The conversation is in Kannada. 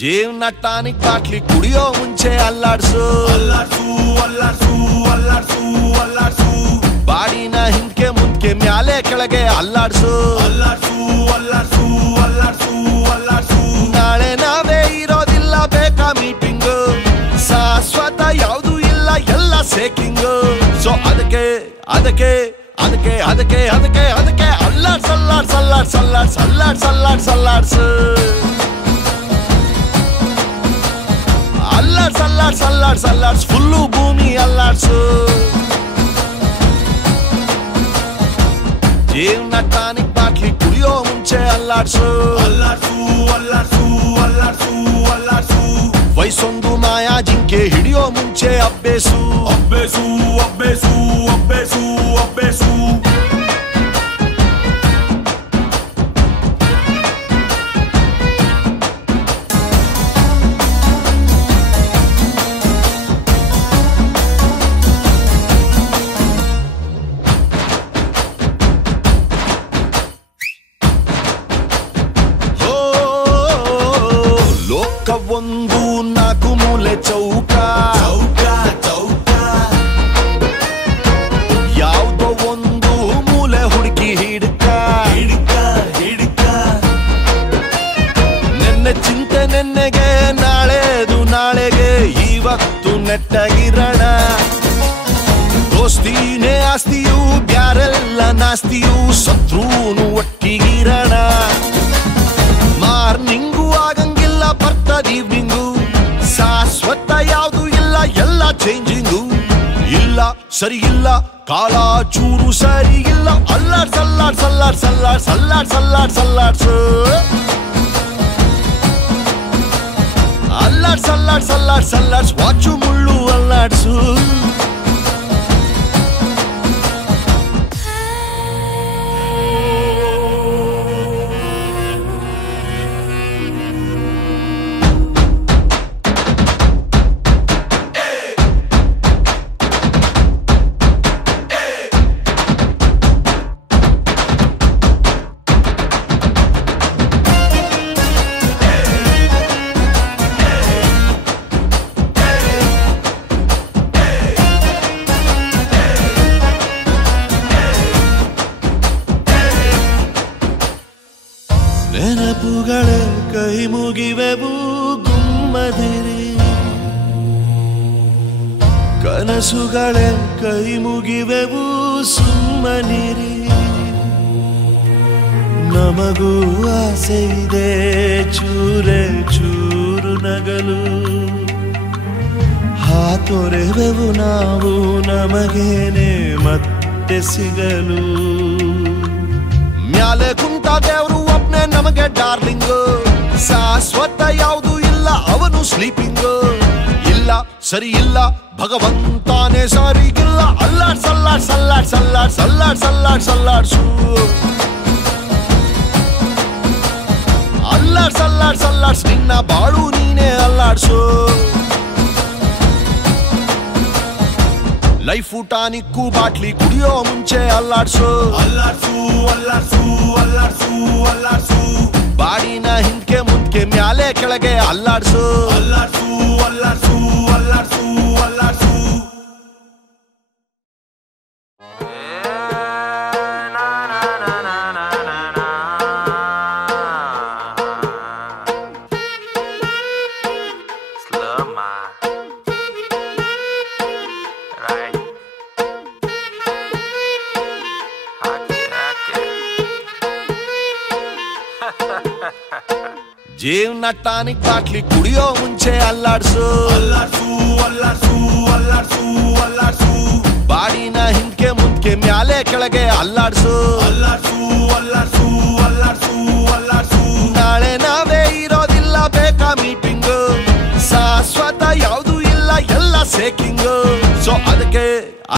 ಜೀವನ ಟಾನಿಕ್ ಬಾಟ್ಲಿ ಕುಡಿಯೋ ಮುಂಚೆ ಅಲ್ಲಾಡ್ಸು ಅಲ್ಲಾಡ್ಸು ಅಲ್ಲಾಡ್ಸು ಅಲ್ಲಾಡ್ಸು ಅಲ್ಲಾಡ್ಸು ಬಾಡಿನ ಹಿಂದ್ಕೆ ಮುಂದ್ಕೆ ಮ್ಯಾಲೆ ಕೆಳಗೆ ಅಲ್ಲಾಡ್ಸು ಅಲ್ಲಾಡ್ಸು ಅಲ್ಲಾಡ್ಸು ಅಲ್ಲಾಡ್ಸು ಅಲ್ಲಾಡ್ಸು ನಾಳೆ ನಾವೇ ಇರೋದಿಲ್ಲ ಬೇಕಾ ಮೀಟಿಂಗು ಶಾಶ್ವತ ಯಾವುದು ಇಲ್ಲ ಎಲ್ಲ ಸೇಕಿಂಗು ಸೊ ಅದಕ್ಕೆ ಅದಕ್ಕೆ ಅದಕ್ಕೆ ಅದಕ್ಕೆ ಅದಕ್ಕೆ ಅದಕ್ಕೆ ಅಲ್ಲಾಡ್ಸ್ ಅಲ್ಲಾಡ್ಸ್ ಅಲ್ಲಾಡ್ಸ್ ಅಲ್ಲಾಡ್ಸ್ ಅಲ್ಲಾಡ್ಸ್ ಅಲ್ಲಾಡ್ಸ್ ಅಲ್ಲಾಡ್ಸು ಅಲ್ಲಾಡ್ಸ್ ಅಲ್ಲಾಡ್ಸ್ ಅಲ್ಲಾಡ್ಸ್ ಅಲ್ಲಾಡ್ಸ್ ಫುಲ್ಲು ಭೂಮಿ ಅಲ್ಲಾಡ್ಸು ಜೀವನ ಟಾನಿಕ್ ಬಾಟ್ಲಿ ಕುಡಿಯೋ ಮುಂಚೆ ಅಲ್ಲಾಡ್ಸು ಅಲ್ಲಾಡ್ಸು ಅಲ್ಲಾಡ್ಸು ಅಲ್ಲಾಡ್ಸು ಅಲ್ಲಾಡ್ಸು ವಯಸ್ಸೊಂದು ಮಾಯಾ ಜಿಂಕೆ ಹಿಡಿಯೋ ಮುಂಚೆ ಅಬ್ಬೇಸು ಅಬ್ಬೇಸು ಅಬ್ಬೇಸು ಅಬ್ಬೇಸು ಅಬ್ಬೇಸು ಒಂದು ನಾಲ್ಕು ಮೂಲೆ ಚೌಕ ಚೌಕ ಚೌಕ ಯಾವುದೋ ಒಂದು ಮೂಲೆ ಹುಡುಕಿ ಹಿಡ್ಕ ಹಿಡ್ಕ ಹಿಡ್ಕ ನೆನ್ನೆ ಚಿಂತೆ ನೆನ್ನೆಗೆ ನಾಳೆದು ನಾಳೆಗೆ ಇವತ್ತು ನೆಟ್ಟಗಿರೋಣ ದೋಸ್ತಿನೇ ಆಸ್ತಿಯು ಬ್ಯಾರೆಲ್ಲ ನಾಸ್ತಿಯು ಶತ್ರುನು ಒಟ್ಟಿಗಿರೋಣ ಮಾರ್ನಿಂಗು ಆಗಂಗಿಲ್ಲ ಬರ್ತದ ಈವ್ನಿಂಗು ಶಾಶ್ವತ ಯಾವುದು ಇಲ್ಲ ಎಲ್ಲ ಚೇಂಜಿಂಗು ಇಲ್ಲ ಸರಿ ಇಲ್ಲ ಕಾಲ ಚೂರು ಸರಿ ಇಲ್ಲ ಅಲ್ಲಾಡ್ಸ್ ಅಲ್ಲಾಡ್ಸ್ ಅಲ್ಲಾಡ್ಸ್ ಅಲ್ಲಾಡ್ಸ್ ಅಲ್ಲಾಡ್ಸ್ ಅಲ್ಲಾಡ್ಸ್ ಅಲ್ಲಾಡ್ಸ್ ಅಲ್ಲಾಡ್ಸ್ ಅಲ್ಲಾಡ್ಸ್ ಅಲ್ಲಾಡ್ಸ್ ಅಲ್ಲಾಡ್ಸ್ ವಾಚು ಮುಳ್ಳು ಅಲ್ಲಾಡ್ಸು ನೆನಪುಗಳೇ ಕೈ ಮುಗಿವೆವು ಗುಮ್ಮದಿರಿ ಕನಸುಗಳೇ ಕೈ ಮುಗಿವೆವು ಸುಮ್ಮನಿರಿ ನಮಗೂ ಆಸೆ ಇದೆ ಚೂರೆ ಚೂರು ನಗಲು ಹಾತೊರೆವೆವು ನಾವು ನಮಗೇನೆ ಮತ್ತೆ ಸಿಗಲು ಮ್ಯಾಲೆ ಕುಂತ ದೇವ್ರು ಒಬ್ನೇ ನಮಗೆ ಡಾರ್ಲಿಂಗ್ ಶಾಶ್ವತ ಯಾವುದು ಇಲ್ಲ ಅವನು ಸ್ಲೀಪಿಂಗ್ ಇಲ್ಲ ಸರಿ ಇಲ್ಲ ಭಗವಂತಾನೇ ಸರಿಗಿಲ್ಲ ಅಲ್ಲಾಡ್ಸ್ ಅಲ್ಲಾಡ್ಸ್ ಅಲ್ಲಾಡ್ಸ್ ಅಲ್ಲಾಡ್ಸ್ ಅಲ್ಲಾಡ್ಸ್ ಅಲ್ಲಾಡ್ಸ್ ಅಲ್ಲಾಡ್ಸು ಅಲ್ಲಾಡ್ಸ್ ಅಲ್ಲಾಡ್ಸ್ ಅಲ್ಲಾಡ್ಸ್ ನಿನ್ನ ಬಾಳು ನೀನೇ ಅಲ್ಲಾಡ್ಸು ಲೈಫ್ ಟಾನಿಕ್ಕು ಬಾಟ್ಲಿ ಕುಡಿಯೋ ಮುಂಚೆ ಅಲ್ಲಾಡ್ಸು ಅಲ್ಲಾಡ್ಸು ಅಲ್ಲಾಡ್ಸು ಅಲ್ಲಾಡ್ಸು ಅಲ್ಲಾಡ್ಸು ಬಾಡಿನ ಹಿಂದ್ಕೆ ಮುಂದ್ಕೆ ಮ್ಯಾಲೆ ಕೆಳಗೆ ಅಲ್ಲಾಡ್ಸು ಅಲ್ಲಾಡ್ಸು ಅಲ್ಲಾಡ್ಸು ಅಲ್ಲಾಡ್ಸು ಅಲ್ಲಾಡ್ಸು ಜೀವನ ಟಾನಿಕ್ ಬಾಟ್ಲಿ ಕುಡಿಯೋ ಮುಂಚೆ ಅಲ್ಲಾಡ್ಸು ಅಲ್ಲಾಡ್ಸು ಅಲ್ಲಾಡ್ಸು ಅಲ್ಲಾಡ್ಸು ಅಲ್ಲಾಡ್ಸು ಬಾಡಿನ ಹಿಂದ್ಕೆ ಮುಂದ್ಕೆ ಮ್ಯಾಲೆ ಕೆಳಗೆ ಅಲ್ಲಾಡ್ಸು ಅಲ್ಲಾಡ್ಸು ಅಲ್ಲಾಡ್ಸು ಅಲ್ಲಾಡ್ಸು ಅಲ್ಲಾಡ್ಸು ನಾಳೆ ನಾವೇ ಇರೋದಿಲ್ಲ ಬೇಕಾ ಮೀಟಿಂಗು ಶಾಶ್ವತ ಯಾವುದು ಇಲ್ಲ ಎಲ್ಲ ಸೇಕಿಂಗ್